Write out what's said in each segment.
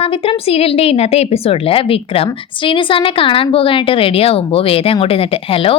പവിത്രം സീരിയലിന്റെ ഇന്നത്തെ എപ്പിസോഡിൽ വിക്രം ശ്രീനിസാറിനെ കാണാൻ പോകാനായിട്ട് റെഡി ആവുമ്പോൾ വേദ അങ്ങോട്ട് നിന്നിട്ട് ഹലോ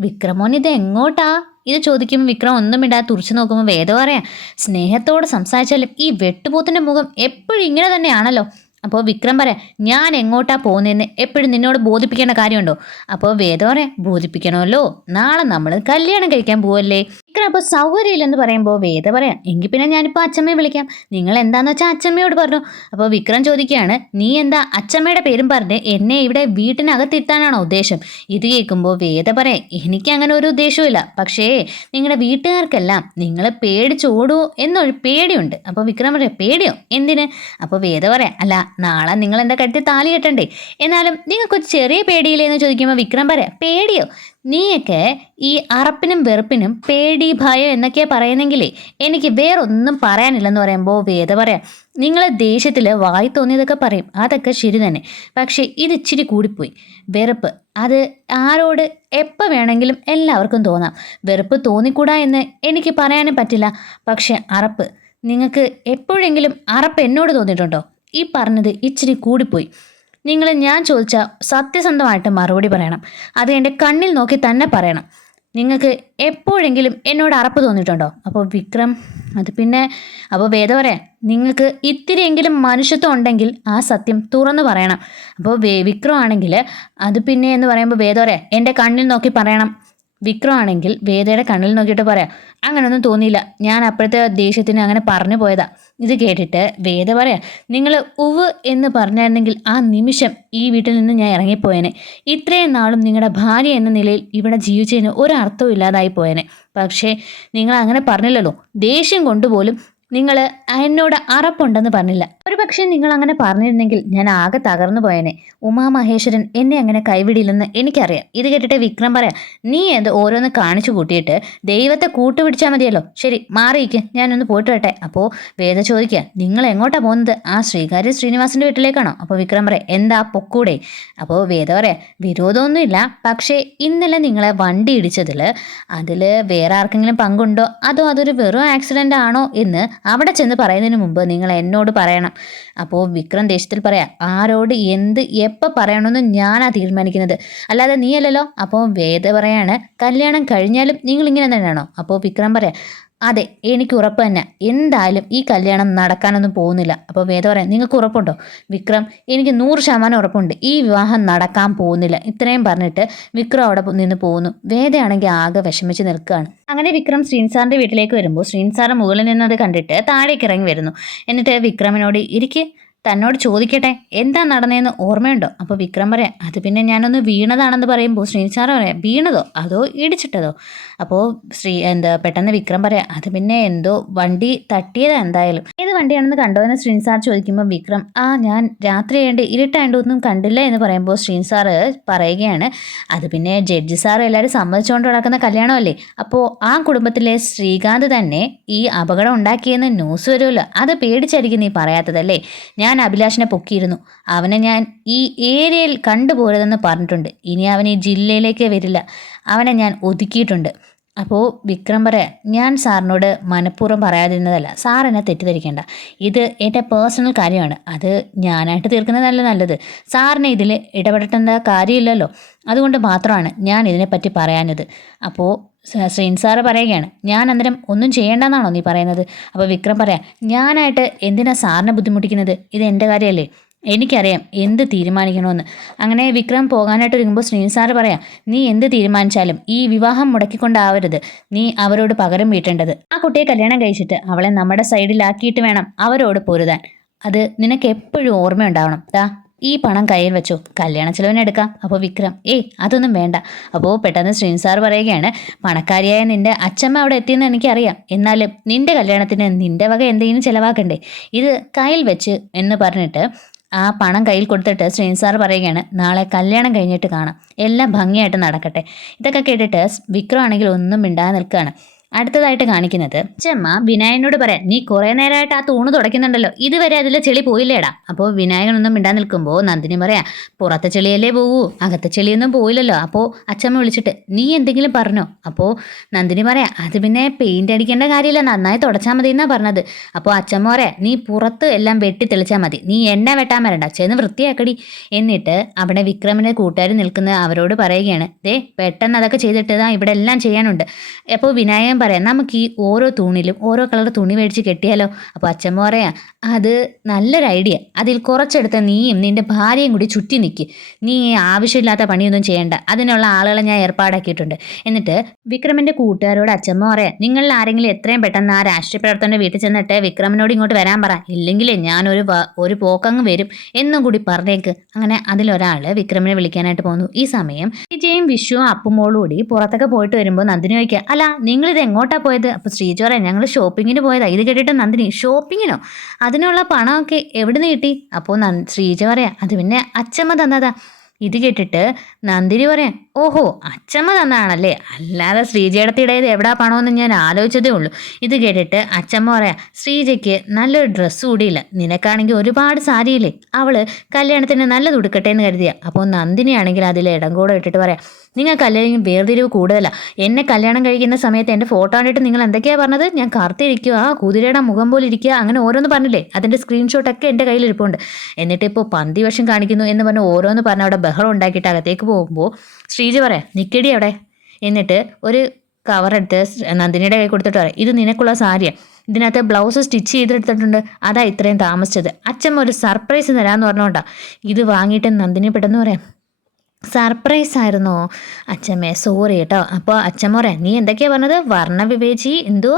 വിക്രമോൻ ഇത് എങ്ങോട്ടാ? ഇത് ചോദിക്കുമ്പോൾ വിക്രം ഒന്നും ഇടാ തുറച്ചു നോക്കുമ്പോൾ വേദ പറയാം സ്നേഹത്തോട് സംസാരിച്ചാലും ഈ വെട്ടുപോത്തിന്റെ മുഖം എപ്പോഴും ഇങ്ങനെ തന്നെയാണല്ലോ. അപ്പോൾ വിക്രം പറയാം ഞാൻ എങ്ങോട്ടാ പോകുന്നതെന്ന് എപ്പോഴും നിന്നോട് ബോധിപ്പിക്കേണ്ട കാര്യമുണ്ടോ? അപ്പോൾ വേദ പറയാം ബോധിപ്പിക്കണമല്ലോ നാളെ നമ്മൾ കല്യാണം കഴിക്കാൻ പോവല്ലേ? വിക്രം അപ്പോൾ സൗകര്യമില്ലെന്ന് പറയുമ്പോൾ വേദ പറയാം എങ്കിൽ പിന്നെ ഞാനിപ്പോൾ അച്ഛമ്മയെ വിളിക്കാം. നിങ്ങൾ എന്താന്ന് വെച്ചാൽ അച്ഛമ്മയോട് പറഞ്ഞു. അപ്പോൾ വിക്രം ചോദിക്കുകയാണ് നീ എന്താ അച്ഛമ്മയുടെ പേരും പറഞ്ഞ് എന്നെ ഇവിടെ വീട്ടിനകത്തിരുത്താനാണോ ഉദ്ദേശം? ഇത് കേൾക്കുമ്പോൾ വേദ പറയാം എനിക്ക് അങ്ങനെ ഒരു ഉദ്ദേശവുമില്ല. പക്ഷേ നിങ്ങളുടെ വീട്ടുകാർക്കെല്ലാം നിങ്ങൾ പേടിച്ചോടുമോ എന്നൊരു പേടിയുണ്ട്. അപ്പോൾ വിക്രം പറയാം പേടിയോ? എന്തിന്? അപ്പോൾ വേദ പറയാം അല്ല നാളെ നിങ്ങൾ എന്റെ കരുത്തി താലി കെട്ടണ്ടേ? എന്നാലും നിങ്ങൾക്ക് ഒരു ചെറിയ പേടിയില്ലേ? എന്ന് ചോദിക്കുമ്പോൾ വിക്രം പറയാം പേടിയോ? നീയൊക്കെ ഈ അറപ്പിനും വെറുപ്പിനും പേടി ഭയം എന്നൊക്കെ പറയുന്നെങ്കിൽ എനിക്ക് വേറൊന്നും പറയാനില്ലെന്ന് പറയുമ്പോൾ വേദ പറയാം നിങ്ങൾ ദേഷ്യത്തിൽ വായി തോന്നിയതൊക്കെ പറയും അതൊക്കെ ശരി തന്നെ പക്ഷേ ഇത് ഇച്ചിരി കൂടിപ്പോയി. വെറുപ്പ് അത് ആരോട് എപ്പോൾ വേണമെങ്കിലും എല്ലാവർക്കും തോന്നാം. വെറുപ്പ് തോന്നിക്കൂടാ എന്ന് എനിക്ക് പറയാനും പറ്റില്ല പക്ഷേ അറപ്പ് നിങ്ങൾക്ക് എപ്പോഴെങ്കിലും അറപ്പ് എന്നോട് തോന്നിയിട്ടുണ്ടോ? ഈ പറഞ്ഞത് ഇച്ചിരി കൂടിപ്പോയി. നിങ്ങൾ ഞാൻ ചോദിച്ച സത്യസന്ധമായിട്ട് മറുപടി പറയണം അത് എന്റെ കണ്ണിൽ നോക്കി തന്നെ പറയണം. നിങ്ങൾക്ക് എപ്പോഴെങ്കിലും എന്നോട് അറപ്പ് തോന്നിയിട്ടുണ്ടോ? അപ്പോൾ വിക്രം അത് പിന്നെ അപ്പോൾ വേദ പറയാം നിങ്ങൾക്ക് ഇത്തിരിയെങ്കിലും മനുഷ്യത്വം ഉണ്ടെങ്കിൽ ആ സത്യം തുറന്നു പറയണം. അപ്പോൾ വേ വിക്രം ആണെങ്കിൽ അത് പിന്നെ എന്ന് പറയുമ്പോൾ വേദ പറയാം എന്റെ കണ്ണിൽ നോക്കി പറയണം. വിക്രം ആണെങ്കിൽ വേദയുടെ കണ്ണിൽ നോക്കിയിട്ട് പറയാം അങ്ങനൊന്നും തോന്നിയില്ല. ഞാൻ അപ്പോഴത്തെ ദേഷ്യത്തിന് അങ്ങനെ പറഞ്ഞു പോയതാ. ഇത് കേട്ടിട്ട് വേദ പറയാം നിങ്ങൾ ഉവ് എന്ന് പറഞ്ഞായിരുന്നെങ്കിൽ ആ നിമിഷം ഈ വീട്ടിൽ നിന്ന് ഞാൻ ഇറങ്ങിപ്പോയേനെ. ഇത്രയും നാളും നിങ്ങളുടെ ഭാര്യ എന്ന നിലയിൽ ഇവിടെ ജീവിച്ചതിന് ഒരർത്ഥവും ഇല്ലാതായി പോയേനെ. പക്ഷേ നിങ്ങൾ അങ്ങനെ പറഞ്ഞില്ലല്ലോ. ദേഷ്യം കൊണ്ടുപോലും നിങ്ങൾ എന്നോട് അറപ്പുണ്ടെന്ന് പറഞ്ഞില്ല. ഒരു പക്ഷേ നിങ്ങൾ അങ്ങനെ പറഞ്ഞിരുന്നെങ്കിൽ ഞാൻ ആകെ തകർന്നു പോയേനെ. ഉമാ മഹേശ്വരൻ എന്നെ അങ്ങനെ കൈവിടില്ലെന്ന് എനിക്കറിയാം. ഇത് കേട്ടിട്ട് വിക്രം പറയാം നീ എന്ത് ഓരോന്ന് കാണിച്ചു കൂട്ടിയിട്ട് ദൈവത്തെ കൂട്ടുപിടിച്ചാൽ മതിയല്ലോ. ശരി മാറിയിക്ക്. ഞാനൊന്ന് പോയിട്ട് വരട്ടെ. അപ്പോൾ വേദ ചോദിക്കുക നിങ്ങൾ എങ്ങോട്ടാണ് പോകുന്നത്? ആ ശ്രീകാര്യ ശ്രീനിവാസിന്റെ വീട്ടിലേക്കാണോ? അപ്പോൾ വിക്രം പറയാം എന്താ പൊക്കൂടെ? അപ്പോൾ വേദ പറയാം വിരോധമൊന്നുമില്ല. പക്ഷേ ഇന്നലെ നിങ്ങളെ വണ്ടി ഇടിച്ചതിൽ അതിൽ വേറെ ആർക്കെങ്കിലും പങ്കുണ്ടോ? അതോ അതൊരു വെറും ആക്സിഡന്റ് ആണോ? എന്ന് അവിടെ ചെന്ന് പറയുന്നതിന് മുമ്പ് നിങ്ങൾ എന്നോട് പറയണം. അപ്പോൾ വിക്രം ദേശത്തിൽ പറയാം ആരോട് എന്ത് എപ്പോൾ പറയണമെന്ന് ഞാനാ തീരുമാനിക്കുന്നത്? അല്ലാതെ നീയല്ലല്ലോ? അപ്പോൾ വേദ പറയാണ് കല്യാണം കഴിഞ്ഞാലും നിങ്ങൾ ഇങ്ങനെ തന്നെയാണോ? അപ്പോൾ വിക്രം പറയാം അതെ എനിക്ക് ഉറപ്പ് തന്നെ. എന്തായാലും ഈ കല്യാണം നടക്കാനൊന്നും പോകുന്നില്ല. അപ്പോൾ വേദ പറയാം നിങ്ങൾക്ക് ഉറപ്പുണ്ടോ? വിക്രം എനിക്ക് നൂറ് ശതമാനം ഉറപ്പുണ്ട്. ഈ വിവാഹം നടക്കാൻ പോകുന്നില്ല. ഇത്രയും പറഞ്ഞിട്ട് വിക്രം അവിടെ നിന്ന് പോകുന്നു. വേദയാണെങ്കിൽ ആകെ വിഷമിച്ച് നിൽക്കുകയാണ്. അങ്ങനെ വിക്രം ശ്രീൻസാറിന്റെ വീട്ടിലേക്ക് വരുമ്പോൾ ശ്രീൻസാറ് മുകളിൽ നിന്നത് കണ്ടിട്ട് താഴേക്ക് ഇറങ്ങി വരുന്നു. എന്നിട്ട് വിക്രമിനോട് ഇരിക്ക്. തന്നോട് ചോദിക്കട്ടെ എന്താ നടന്നതെന്ന് ഓർമ്മയുണ്ടോ? അപ്പോൾ വിക്രം പറയാം അത് പിന്നെ ഞാനൊന്ന് വീണതാണെന്ന് പറയുമ്പോൾ ശ്രീനിച്ചാർ പറയാം വീണതോ? അതോ ഇടിച്ചിട്ടതോ? അപ്പോൾ ശ്രീ എന്താ പെട്ടെന്ന് വിക്രം പറയാം അത് പിന്നെ എന്തോ വണ്ടി തട്ടിയതാ എന്തായാലും. ഏത് വണ്ടിയാണെന്ന് കണ്ടോ എന്ന് ശ്രീനിസാർ ചോദിക്കുമ്പോൾ വിക്രം ആ ഞാൻ രാത്രി ആയതുകൊണ്ട് ഇരുട്ടായതുകൊണ്ട് ഒന്നും കണ്ടില്ല എന്ന് പറയുമ്പോൾ ശ്രീനിസാർ പറയുകയാണ് അത് പിന്നെ ജഡ്ജി സാർ എല്ലാവരും സമ്മതിച്ചുകൊണ്ട് നടക്കുന്ന കല്യാണമല്ലേ? അപ്പോൾ ആ കുടുംബത്തിലെ ശ്രീകാന്ത് തന്നെ ഈ അപകടം ഉണ്ടാക്കിയെന്ന് ന്യൂസ് വരുമല്ലോ അത് പേടിച്ചായിരിക്കും നീ പറയാത്തതല്ലേ? ഞാൻ അഭിലാഷിനെ പൊക്കിയിരുന്നു. അവനെ ഞാൻ ഈ ഏരിയയിൽ കണ്ടുപോരുതെന്ന് പറഞ്ഞിട്ടുണ്ട്. ഇനി അവൻ ഈ ജില്ലയിലേക്ക് വരില്ല. അവനെ ഞാൻ ഒതുക്കിയിട്ടുണ്ട്. അപ്പോൾ വിക്രം പറയാ ഞാൻ സാറിനോട് മനഃപൂർവം പറയാതിരുന്നതല്ല. സാർ എന്നെ തെറ്റിദ്ധരിക്കേണ്ട. ഇത് എന്റെ പേഴ്സണൽ കാര്യമാണ്. അത് ഞാനായിട്ട് തീർക്കുന്നതല്ല നല്ലത്. സാറിന് ഇതിൽ ഇടപെടേണ്ട കാര്യമില്ലല്ലോ. അതുകൊണ്ട് മാത്രമാണ് ഞാൻ ഇതിനെപ്പറ്റി പറയാഞ്ഞത്. അപ്പോൾ ശ്രീൻ സാറ് പറയുകയാണ് ഞാൻ അന്നേരം ഒന്നും ചെയ്യേണ്ടെന്നാണോ നീ പറയുന്നത്? അപ്പോൾ വിക്രം പറയാം ഞാനായിട്ട് എന്തിനാ സാറിനെ ബുദ്ധിമുട്ടിക്കുന്നത്? ഇത് എന്റെ കാര്യമല്ലേ എനിക്കറിയാം എന്ത് തീരുമാനിക്കണമെന്ന്. അങ്ങനെ വിക്രം പോകാനായിട്ട് ഒരുങ്ങുമ്പോൾ ശ്രീൻ സാറ് പറയാം നീ എന്ത് തീരുമാനിച്ചാലും ഈ വിവാഹം മുടക്കിക്കൊണ്ടാവരുത്. നീ അവരോട് പകരം വീട്ടേണ്ടത്. ആ കുട്ടിയെ കല്യാണം കഴിച്ചിട്ട് അവളെ നമ്മുടെ സൈഡിലാക്കിയിട്ട് വേണം അവരോട് പൊരുതാൻ. അത് നിനക്ക് എപ്പോഴും ഓർമ്മയുണ്ടാവണം. ദാ ഈ പണം കയ്യിൽ വെച്ചോ. കല്യാണ ചെലവിനെടുക്കാം അപ്പോൾ വിക്രം ഏയ് അതൊന്നും വേണ്ട. അപ്പോൾ പെട്ടെന്ന് ശ്രീൻ സാർ പറയുകയാണ് പണക്കാരിയായ നിന്റെ അച്ഛമ്മ അവിടെ എത്തിയെന്ന് എനിക്കറിയാം. എന്നാലും നിന്റെ കല്യാണത്തിന് നിന്റെ വക എന്തെങ്കിലും ചിലവാക്കണ്ടേ? ഇത് കയ്യിൽ വെച്ച് എന്ന് പറഞ്ഞിട്ട് ആ പണം കയ്യിൽ കൊടുത്തിട്ട് ശ്രീൻ സാർ പറയുകയാണ് നാളെ കല്യാണം കഴിഞ്ഞിട്ട് കാണാം. എല്ലാം ഭംഗിയായിട്ട് നടക്കട്ടെ. ഇതൊക്കെ കേട്ടിട്ട് വിക്രം ആണെങ്കിൽ ഒന്നും മിണ്ടാതെ നിൽക്കുകയാണ്. അടുത്തതായിട്ട് കാണിക്കുന്നത്. ചെമ്മ വിനായകനോട് പറയാൻ നീ കുറെ നേരമായിട്ട് ആ തൂണ് തുടയ്ക്കുന്നുണ്ടല്ലോ. ഇതുവരെ അതിലെ ചെളി പോയില്ലേടാ. അപ്പോൾ വിനായകനൊന്നും മിണ്ടാൻ നിൽക്കുമ്പോൾ നന്ദിനി പറയാം പുറത്തെ ചെളിയല്ലേ പോകൂ അകത്തെ ചെളിയൊന്നും പോയില്ലല്ലോ. അപ്പോൾ അച്ഛമ്മ വിളിച്ചിട്ട് നീ എന്തെങ്കിലും പറഞ്ഞോ. അപ്പോൾ നന്ദിനി പറയാം അത് പിന്നെ പെയിന്റ് അടിക്കേണ്ട കാര്യമില്ല നന്നായി തുടച്ചാൽ മതി എന്നാ പറഞ്ഞത്. അപ്പോൾ അച്ഛമ്മ പറയാം നീ പുറത്ത് എല്ലാം വെട്ടി തെളിച്ചാൽ മതി. നീ എണ്ണ വെട്ടാൻ വരണ്ട ചെന്ന് വൃത്തിയാക്കടി. എന്നിട്ട് അവിടെ വിക്രമിന്റെ കൂട്ടുകാർ നിൽക്കുന്ന അവരോട് പറയുകയാണ് ദേ പെട്ടെന്ന് അതൊക്കെ ചെയ്തിട്ട് ഇവിടെ എല്ലാം ചെയ്യാനുണ്ട്. അപ്പോൾ വിനായകൻ പറയാം നമുക്ക് ഈ ഓരോ തൂണിലും ഓരോ കളർ തുണി മേടിച്ച് കെട്ടിയാലോ? അപ്പോൾ അച്ഛൻ പറയാം അത് നല്ലൊരു ഐഡിയ. അതിൽ കുറച്ചെടുത്ത് നീയും നിന്റെ ഭാര്യയും കൂടി ചുറ്റി നിൽക്കി നീ ആവശ്യമില്ലാത്ത പണിയൊന്നും ചെയ്യണ്ട. അതിനുള്ള ആളുകളെ ഞാൻ ഏർപ്പാടാക്കിയിട്ടുണ്ട്. എന്നിട്ട് വിക്രമിന്റെ കൂട്ടുകാരോട് അച്ഛമ്മ പറയാം നിങ്ങളിൽ ആരെങ്കിലും എത്രയും പെട്ടെന്ന് ആ രാഷ്ട്രീയ പ്രവർത്തകന്റെ വീട്ടിൽ ചെന്നിട്ട് വിക്രമിനോട് ഇങ്ങോട്ട് വരാൻ പറ. ഇല്ലെങ്കിലേ ഞാനൊരു ഒരു പോക്കങ്ങ് വരും. എന്നും കൂടി പറഞ്ഞേക്ക് അങ്ങനെ അതിലൊരാൾ വിക്രമിനെ വിളിക്കാനായിട്ട് പോകുന്നു ഈ സമയം വിജയും വിഷുവും അപ്പുമോളും കൂടി പുറത്തൊക്കെ പോയിട്ട് വരുമ്പോൾ നന്ദിനി ചോദിക്കുക അല്ല നിങ്ങളിത് എങ്ങോട്ടാ പോയത്? അപ്പോൾ ശ്രീജോറെ ഞങ്ങൾ ഷോപ്പിങ്ങിന് പോയതാ. ഇത് കേട്ടിട്ട് നന്ദിനി ഷോപ്പിങ്ങിനോ അതിനുള്ള പണമൊക്കെ എവിടുന്ന് കിട്ടി? അപ്പോൾ നന് ശ്രീജ പറയാം അത് പിന്നെ അച്ചമ്മ തന്നതാ. ഇത് കേട്ടിട്ട് നന്ദിനി പറയാം ഓഹോ അച്ചമ്മ തന്നതാണല്ലേ? അല്ലാതെ ശ്രീജയുടെ എവിടാ പണമെന്ന് ഞാൻ ആലോചിച്ചതേ ഉള്ളൂ. ഇത് കേട്ടിട്ട് അച്ചമ്മ പറയാം ശ്രീജയ്ക്ക് നല്ലൊരു ഡ്രസ്സ് കൂടിയില്ല. നിനക്കാണെങ്കിൽ ഒരുപാട് സാരിയില്ലേ? അവൾ കല്യാണത്തിന് നല്ലത് ഉടുക്കട്ടെ എന്ന് കരുതിയ. അപ്പോൾ നന്ദിനിയാണെങ്കിൽ അതിൽ ഇടം കൂടെ ഇട്ടിട്ട് പറയാം നിങ്ങൾക്ക് അല്ലെങ്കിൽ വേർതിരിവ് കൂടുതലാണ് എന്നെ കല്യാണം കഴിക്കുന്ന സമയത്ത് എന്റെ ഫോട്ടോ കണ്ടിട്ട് നിങ്ങൾ എന്തൊക്കെയാണ് പറഞ്ഞത്? ഞാൻ കറുത്തിരിക്കുക ആ കുതിരയുടെ മുഖം പോലെ ഇരിക്കുക അങ്ങനെ ഓരോന്ന് പറഞ്ഞില്ലേ? അതിന്റെ സ്ക്രീൻഷോട്ടൊക്കെ എന്റെ കയ്യിലിരിപ്പുണ്ട് എന്നിട്ട് ഇപ്പോൾ പന്തി വശം കാണിക്കുന്നു എന്ന് പറഞ്ഞ് ഓരോന്ന് പറഞ്ഞ് അവിടെ ബഹളം ഉണ്ടാക്കിയിട്ട് അകത്തേക്ക് പോകുമ്പോൾ ശ്രീജ പറയാം നിക്കടി അവിടെ. എന്നിട്ട് ഒരു കവറെടുത്ത് നന്ദിനിയുടെ കൈ കൊടുത്തിട്ട് പറയാം ഇത് നിനക്കുള്ള സാരിയാണ് ഇതിനകത്ത് ബ്ലൗസ് സ്റ്റിച്ച് ചെയ്തെടുത്തിട്ടുണ്ട്. അതാ ഇത്രയും താമസിച്ചത്. അച്ഛമ്മ ഒരു സർപ്രൈസ് തരാമെന്ന് പറഞ്ഞോണ്ടാ. ഇത് വാങ്ങിയിട്ട് നന്ദിനി പെട്ടെന്ന് പറയാം സർപ്രൈസ് ആയിരുന്നോ? അച്ഛമ്മേ സോറി കേട്ടോ. അപ്പോൾ അച്ഛമ്മ പറയാം നീ എന്തൊക്കെയാണ് പറഞ്ഞത്? വർണവിവേചി എന്തോ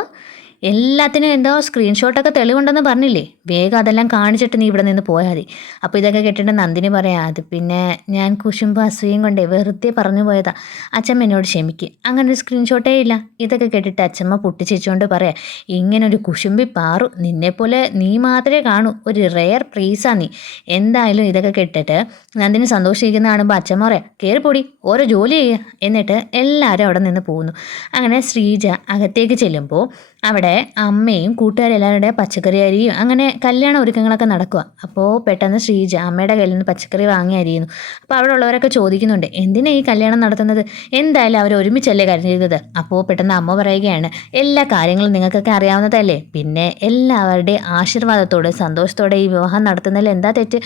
എല്ലാത്തിനും എന്തോ സ്ക്രീൻഷോട്ടൊക്കെ തെളിവുണ്ടെന്ന് പറഞ്ഞില്ലേ? വേഗം അതെല്ലാം കാണിച്ചിട്ട് നീ ഇവിടെ നിന്ന് പോയാൽ മതി. അപ്പോൾ ഇതൊക്കെ കേട്ടിട്ട് നന്ദിനി പറയാം അത് പിന്നെ ഞാൻ കുശുമ്പ് അസൂയം കൊണ്ടേ വെറുതെ പറഞ്ഞു പോയതാ. അച്ഛമ്മ എന്നോട് ക്ഷമിക്കുക അങ്ങനെ ഒരു സ്ക്രീൻഷോട്ടേ ഇല്ല. ഇതൊക്കെ കേട്ടിട്ട് അച്ഛമ്മ പൊട്ടിച്ചിച്ചുകൊണ്ട് പറയാം ഒരു കുശുമ്പി പാറു. നിന്നെപ്പോലെ നീ മാത്രമേ കാണൂ. ഒരു റെയർ പ്രീസാ നീ. എന്തായാലും ഇതൊക്കെ കേട്ടിട്ട് നന്ദിനി സന്തോഷിക്കുന്ന കാണുമ്പോൾ അച്ഛമ്മ പറയാം കയറിപ്പൊടി ഓരോ ജോലി ചെയ്യുക എന്നിട്ട് എല്ലാവരും അവിടെ നിന്ന് പോകുന്നു. അങ്ങനെ ശ്രീജ അകത്തേക്ക് ചെല്ലുമ്പോൾ അവിടെ അമ്മയും കൂട്ടുകാരും എല്ലാവരുടെയും പച്ചക്കറി അരിയും അങ്ങനെ കല്യാണ ഒരുക്കങ്ങളൊക്കെ നടക്കുക അപ്പോൾ പെട്ടെന്ന് ശ്രീജ അമ്മയുടെ കയ്യിൽ നിന്ന് പച്ചക്കറി വാങ്ങി അരിയുന്നു. അപ്പോൾ അവിടെ ഉള്ളവരൊക്കെ ചോദിക്കുന്നുണ്ട് എന്തിനാണ് ഈ കല്യാണം നടത്തുന്നത്? എന്തായാലും അവർ ഒരുമിച്ചല്ലേ കരുതിയത് അപ്പോൾ പെട്ടെന്ന് അമ്മ പറയുകയാണ് എല്ലാ കാര്യങ്ങളും നിങ്ങൾക്കൊക്കെ അറിയാവുന്നതല്ലേ? പിന്നെ എല്ലാവരുടെയും ആശീർവാദത്തോടെ സന്തോഷത്തോടെ ഈ വിവാഹം നടത്തുന്നതിൽ എന്താ തെറ്റ്?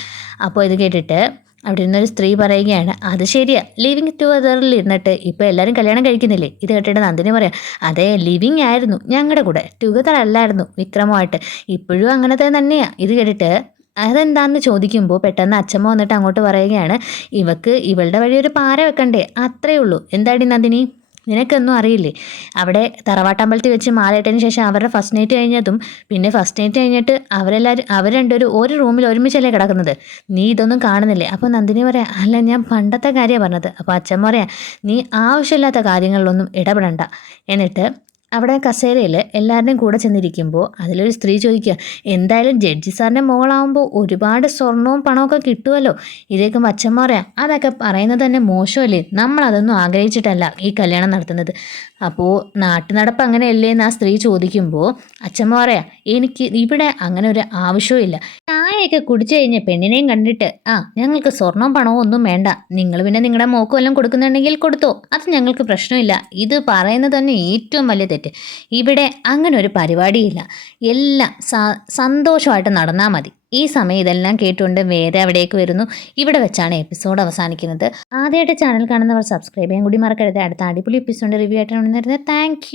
അപ്പോൾ ഇത് കേട്ടിട്ട് അവിടെ ഇരുന്നൊരു സ്ത്രീ പറയുകയാണ് അത് ശരിയാ ലിവിങ് ടുഗദറിൽ ഇരുന്നിട്ട് ഇപ്പോൾ എല്ലാവരും കല്യാണം കഴിക്കുന്നില്ലേ? ഇത് കേട്ടിട്ട് നന്ദിനി പറയാം അതെ ലിവിങ് ആയിരുന്നു ഞങ്ങളുടെ കൂടെ ടുഗദർ അല്ലായിരുന്നു വിക്രമമായിട്ട് ഇപ്പോഴും അങ്ങനത്തെ തന്നെയാണ് ഇത് കേട്ടിട്ട് അതെന്താന്ന് ചോദിക്കുമ്പോൾ പെട്ടെന്ന് അച്ഛമ്മ വന്നിട്ട് അങ്ങോട്ട് പറയുകയാണ് ഇവക്ക് ഇവളുടെ വഴി ഒരു പാര വെക്കണ്ടേ അത്രയേ ഉള്ളൂ. എന്താടി നന്ദിനി? നിനക്കൊന്നും അറിയില്ലേ? അവിടെ തറവാട്ടമ്പലത്തിൽ വെച്ച് മാലയിട്ടതിന് ശേഷം അവരുടെ ഫസ്റ്റ് നൈറ്റ് കഴിഞ്ഞതും പിന്നെ ഫസ്റ്റ് നൈറ്റ് കഴിഞ്ഞിട്ട് അവരെല്ലാവരും അവർ ഒരു റൂമിൽ ഒരുമിച്ചല്ലേ കിടക്കുന്നത്. നീ ഇതൊന്നും കാണുന്നില്ലേ? അപ്പോൾ നന്ദിനി പറയാം അല്ല ഞാൻ പണ്ടത്തെ കാര്യമാണ് പറഞ്ഞത്. അപ്പോൾ അച്ഛൻ പറയാം നീ ആവശ്യമില്ലാത്ത കാര്യങ്ങളിലൊന്നും ഇടപെടണ്ട. എന്നിട്ട് അവിടെ കസേരയിൽ എല്ലാവരുടെയും കൂടെ ചെന്നിരിക്കുമ്പോൾ അതിലൊരു സ്ത്രീ ചോദിക്കുക എന്തായാലും ജഡ്ജി സാറിന്റെ മോളാവുമ്പോൾ ഒരുപാട് സ്വർണവും പണമൊക്കെ കിട്ടുമല്ലോ ഇതേക്കും അച്ഛൻ പറയാം അതൊക്കെ പറയുന്നത് തന്നെ മോശമല്ലേ? നമ്മളതൊന്നും ആഗ്രഹിച്ചിട്ടല്ല ഈ കല്യാണം നടത്തുന്നത്. അപ്പോൾ നാട്ടുനടപ്പ് അങ്ങനെയല്ലേ എന്ന് ആ സ്ത്രീ ചോദിക്കുമ്പോൾ അച്ഛൻ പറയാം എനിക്ക് ഇവിടെ അങ്ങനെ ഒരു ആവശ്യവും ചായയൊക്കെ കുടിച്ചു കഴിഞ്ഞ പെണ്ണിനെയും കണ്ടിട്ട് ആ ഞങ്ങൾക്ക് സ്വർണവും പണവും ഒന്നും വേണ്ട. നിങ്ങൾ പിന്നെ നിങ്ങളുടെ മോക്കും എല്ലാം കൊടുക്കുന്നുണ്ടെങ്കിൽ കൊടുത്തോ. അത് ഞങ്ങൾക്ക് പ്രശ്നമില്ല. ഇത് പറയുന്നത് തന്നെ ഏറ്റവും വലിയ തെറ്റ്. ഇവിടെ അങ്ങനെ ഒരു പരിപാടിയില്ല. എല്ലാം സന്തോഷമായിട്ട് നടന്നാൽ മതി. ഈ സമയം ഇതെല്ലാം കേട്ടുകൊണ്ട് വേറെ അവിടേക്ക് വരുന്നു. ഇവിടെ വെച്ചാണ് എപ്പിസോഡ് അവസാനിക്കുന്നത്. ആദ്യമായിട്ട് ചാനൽ കാണുന്നവർ സബ്സ്ക്രൈബ് ചെയ്യാൻ കൂടി മറക്കരുത്. അടുത്ത അടിപൊളി എപ്പിസോഡ് റിവ്യൂ ആയിട്ടാണ് വരുന്നത് താങ്ക്